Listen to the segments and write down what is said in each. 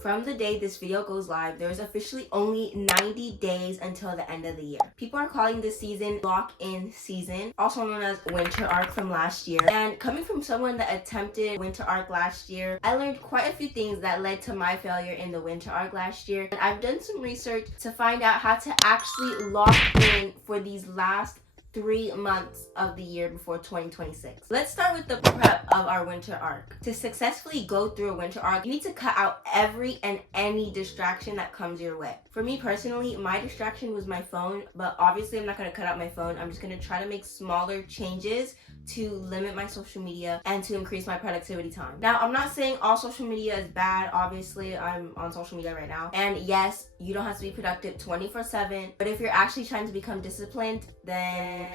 From the day this video goes live, there's officially only 90 days until the end of the year. People are calling this season lock-in season, also known as winter arc from last year. And coming from someone that attempted winter arc last year, I learned quite a few things that led to my failure in the winter arc last year. And I've done some research to find out how to actually lock in for these last 3 months of the year before 2026. Let's start with the prep of our winter arc. To successfully go through a winter arc, you need to cut out every and any distraction that comes your way. For me personally, my distraction was my phone, but obviously I'm not going to cut out my phone. I'm just going to try to make smaller changes to limit my social media and to increase my productivity time. Now, I'm not saying all social media is bad. Obviously, I'm on social media right now. And yes, you don't have to be productive 24/7. But if you're actually trying to become disciplined, then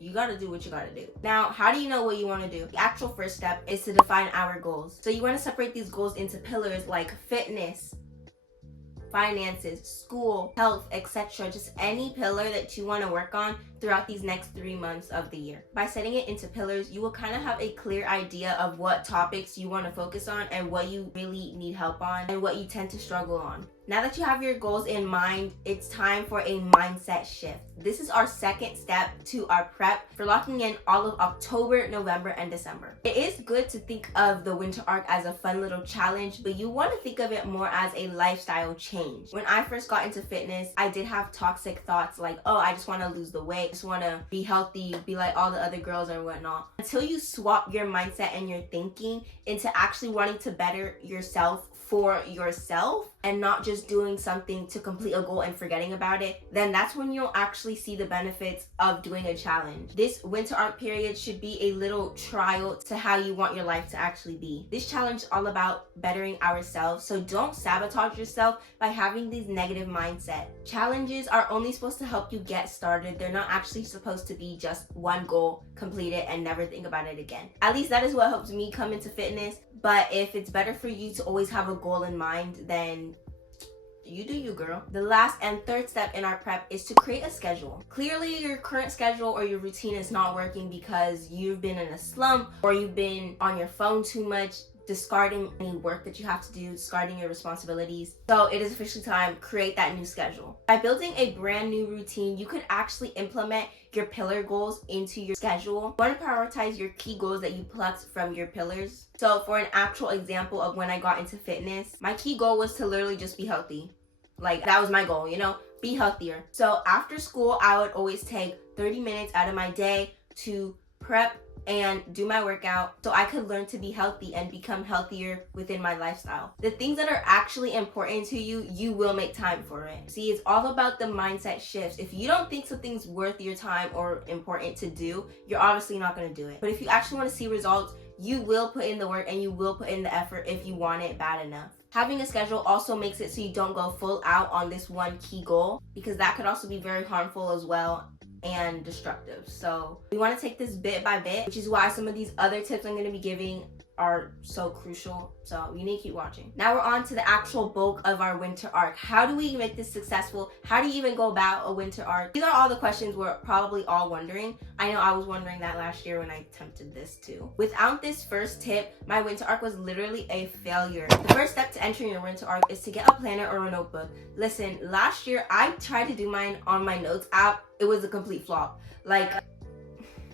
you gotta do what you gotta do. Now, how do you know what you wanna do? The actual first step is to define our goals. So you wanna separate these goals into pillars like fitness, finances, school, health, etc. Just any pillar that you want to work on throughout these next 3 months of the year. By setting it into pillars, you will kind of have a clear idea of what topics you want to focus on and what you really need help on and what you tend to struggle on. Now that you have your goals in mind, it's time for a mindset shift. This is our second step to our prep for locking in all of October, November, and December. It is good to think of the winter arc as a fun little challenge, but you want to think of it more as a lifestyle change. When I first got into fitness, I did have toxic thoughts like, oh, I just want to lose the weight, I just want to be healthy, be like all the other girls or whatnot. Until you swap your mindset and your thinking into actually wanting to better yourself for yourself and not just doing something to complete a goal and forgetting about it, then that's when you'll actually see the benefits of doing a challenge. This winter arc period should be a little trial to how you want your life to actually be. This challenge is all about bettering ourselves, so don't sabotage yourself by having these negative mindset. Challenges are only supposed to help you get started. They're not actually supposed to be just one goal, complete it, and never think about it again. At least that is what helps me come into fitness. But if it's better for you to always have a goal in mind, then you do you, girl. The last and third step in our prep is to create a schedule. Clearly, your current schedule or your routine is not working because you've been in a slump or you've been on your phone too much, discarding any work that you have to do, discarding your responsibilities. So it is officially time to create that new schedule. By building a brand new routine, you could actually implement your pillar goals into your schedule. You want to prioritize your key goals that you plucked from your pillars. So for an actual example of when I got into fitness, my key goal was to literally just be healthy. Like, that was my goal, you know, be healthier. So after school, I would always take 30 minutes out of my day to prep and do my workout so I could learn to be healthy and become healthier within my lifestyle. The things that are actually important to you, you will make time for it. See, it's all about the mindset shifts. If you don't think something's worth your time or important to do, you're obviously not going to do it. But if you actually want to see results, you will put in the work and you will put in the effort if you want it bad enough. Having a schedule also makes it so you don't go full out on this one key goal, because that could also be very harmful as well and destructive. So we want to take this bit by bit, which is why some of these other tips I'm going to be giving are so crucial. So you need to keep watching. Now we're on to the actual bulk of our winter arc. How do we make this successful? How do you even go about a winter arc? These are all the questions we're probably all wondering. I know I was wondering that last year when I attempted this too. Without this first tip, my winter arc was literally a failure. The first step to entering your winter arc is to get a planner or a notebook. Listen, last year I tried to do mine on my notes app. It was a complete flop. Like,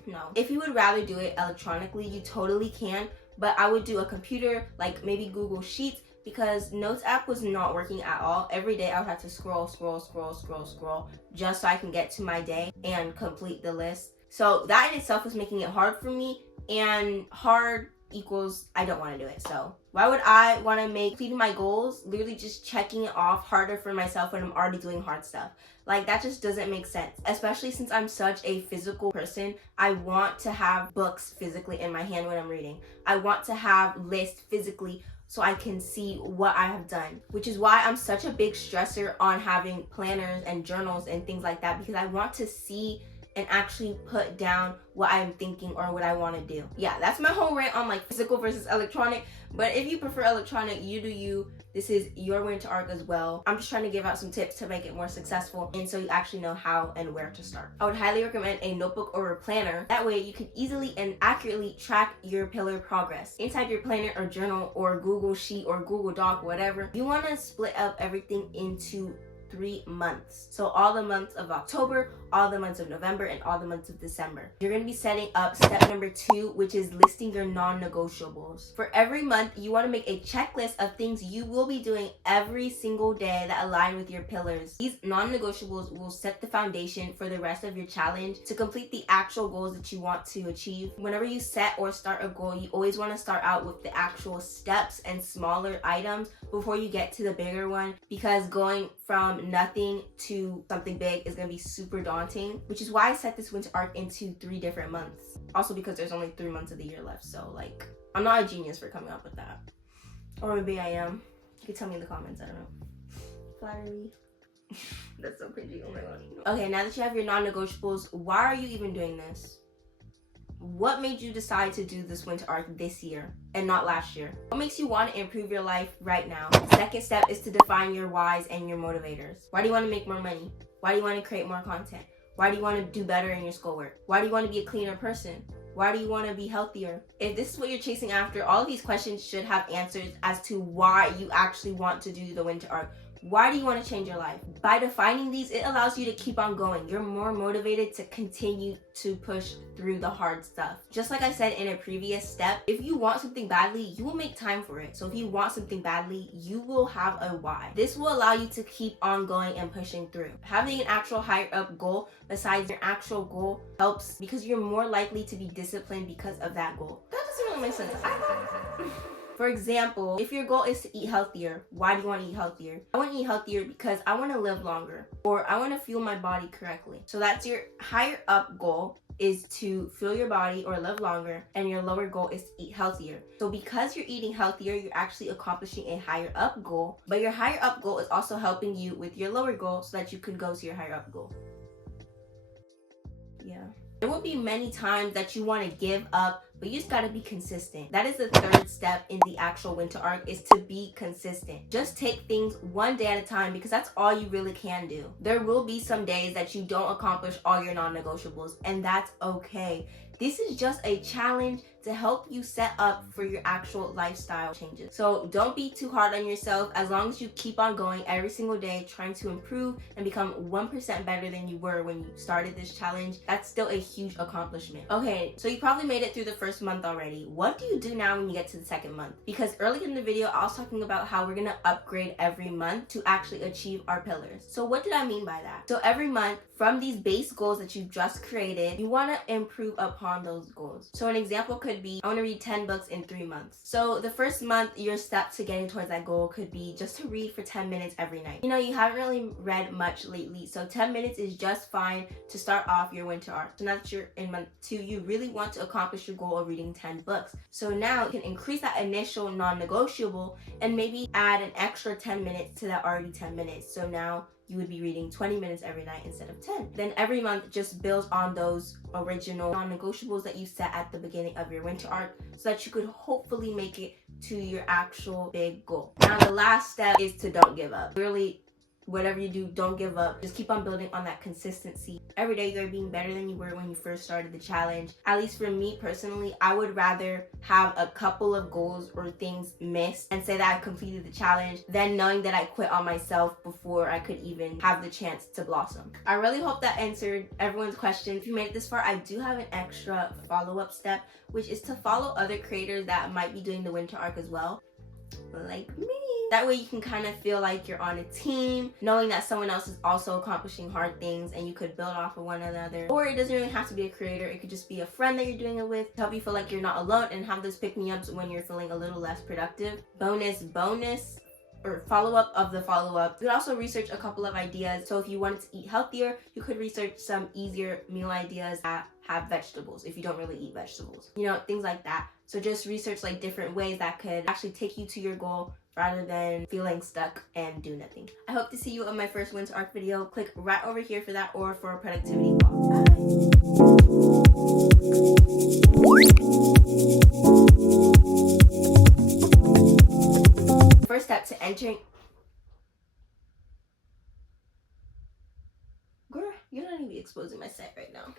no. If you would rather do it electronically, you totally can. But I would do a computer, like maybe Google Sheets, because Notes app was not working at all. Every day I would have to scroll just so I can get to my day and complete the list. So that in itself was making it hard for me, and hard equals I don't want to do it. So why would I want to make completing my goals literally just checking it off harder for myself when I'm already doing hard stuff? Like, that just doesn't make sense, especially since I'm such a physical person. I want to have books physically in my hand when I'm reading. I want to have lists physically so I can see what I have done, which is why I'm such a big stressor on having planners and journals and things like that, because I want to see and actually put down what I'm thinking or what I want to do. Yeah, that's my whole rant on like physical versus electronic. But if you prefer electronic, you do you. this is your winter arc as well. I'm just trying to give out some tips to make it more successful and so you actually know how and where to start. I would highly recommend a notebook or a planner. That way you can easily and accurately track your pillar progress. Inside your planner or journal or Google Sheet or Google Doc, whatever, you want to split up everything into 3 months. So all the months of October, all the months of November, and all the months of December. You're going to be setting up step number 2, which is listing your non-negotiables. For every month, you want to make a checklist of things you will be doing every single day that align with your pillars. These non-negotiables will set the foundation for the rest of your challenge to complete the actual goals that you want to achieve. Whenever you set or start a goal, you always want to start out with the actual steps and smaller items before you get to the bigger one, because going from nothing to something big is going to be super daunting, which is why I set this winter arc into 3 different months. Also because there's only 3 months of the year left, so like, I'm not a genius for coming up with that. Or maybe I am. You can tell me in the comments, I don't know. Flatter me. That's so cringy, oh my god. Okay, now that you have your non-negotiables, why are you even doing this? What made you decide to do this winter arc this year and not last year? What makes you want to improve your life right now? Second step is to define your whys and your motivators. Why do you want to make more money? Why do you want to create more content? Why do you want to do better in your schoolwork? Why do you want to be a cleaner person? Why do you want to be healthier? If this is what you're chasing after, all of these questions should have answers as to why you actually want to do the winter arc. Why do you want to change your life? By defining these, it allows you to keep on going. You're more motivated to continue to push through the hard stuff. Just like I said in a previous step, if you want something badly, you will make time for it. So if you want something badly, you will have a why. This will allow you to keep on going and pushing through. Having an actual higher up goal besides your actual goal helps because you're more likely to be disciplined because of that goal. That doesn't really make sense. For example, if your goal is to eat healthier, why do you want to eat healthier? I want to eat healthier because I want to live longer, or I want to fuel my body correctly. So that's your higher up goal, is to fuel your body or live longer, and your lower goal is to eat healthier. So because you're eating healthier, you're actually accomplishing a higher up goal, but your higher up goal is also helping you with your lower goal so that you can go to your higher up goal. Yeah. There will be many times that you want to give up, but you just got to be consistent. That is the third step in the actual winter arc, is to be consistent. Just take things one day at a time because that's all you really can do. There will be some days that you don't accomplish all your non-negotiables, and that's okay. This is just a challenge to help you set up for your actual lifestyle changes. So don't be too hard on yourself. As long as you keep on going every single day, trying to improve and become 1% better than you were when you started this challenge, that's still a huge accomplishment. Okay, so you probably made it through the first month already. What do you do now when you get to the second month? Because earlier in the video, I was talking about how we're gonna upgrade every month to actually achieve our pillars. So what did I mean by that? So every month, from these base goals that you just created, you wanna improve upon those goals. So an example could be, I want to read 10 books in 3 months. So the first month, your step to getting towards that goal could be just to read for 10 minutes every night. You know, you haven't really read much lately, so 10 minutes is just fine to start off your winter arc. So now that you're in month 2, you really want to accomplish your goal of reading 10 books. So now you can increase that initial non-negotiable and maybe add an extra 10 minutes to that already 10 minutes. So now you would be reading 20 minutes every night instead of 10. Then every month just builds on those original non-negotiables that you set at the beginning of your winter arc so that you could hopefully make it to your actual big goal. Now the last step is to don't give up. Really, whatever you do, don't give up. Just keep on building on that consistency. Every day you're being better than you were when you first started the challenge. At least for me personally, I would rather have a couple of goals or things missed and say that I completed the challenge than knowing that I quit on myself before I could even have the chance to blossom. I really hope that answered everyone's question. If you made it this far, I do have an extra follow-up step, which is to follow other creators that might be doing the winter arc as well, like me. That way you can kind of feel like you're on a team, knowing that someone else is also accomplishing hard things and you could build off of one another. Or it doesn't really have to be a creator, it could just be a friend that you're doing it with to help you feel like you're not alone and have those pick-me-ups when you're feeling a little less productive. Bonus, or follow-up of the follow-up. You could also research a couple of ideas. So if you wanted to eat healthier, you could research some easier meal ideas that have vegetables if you don't really eat vegetables. You know, things like that. So just research like different ways that could actually take you to your goal rather than feeling stuck and do nothing. I hope to see you on my first winter arc video. Click right over here for that or for a productivity vlog. Bye. First step to enter exposing my set right now.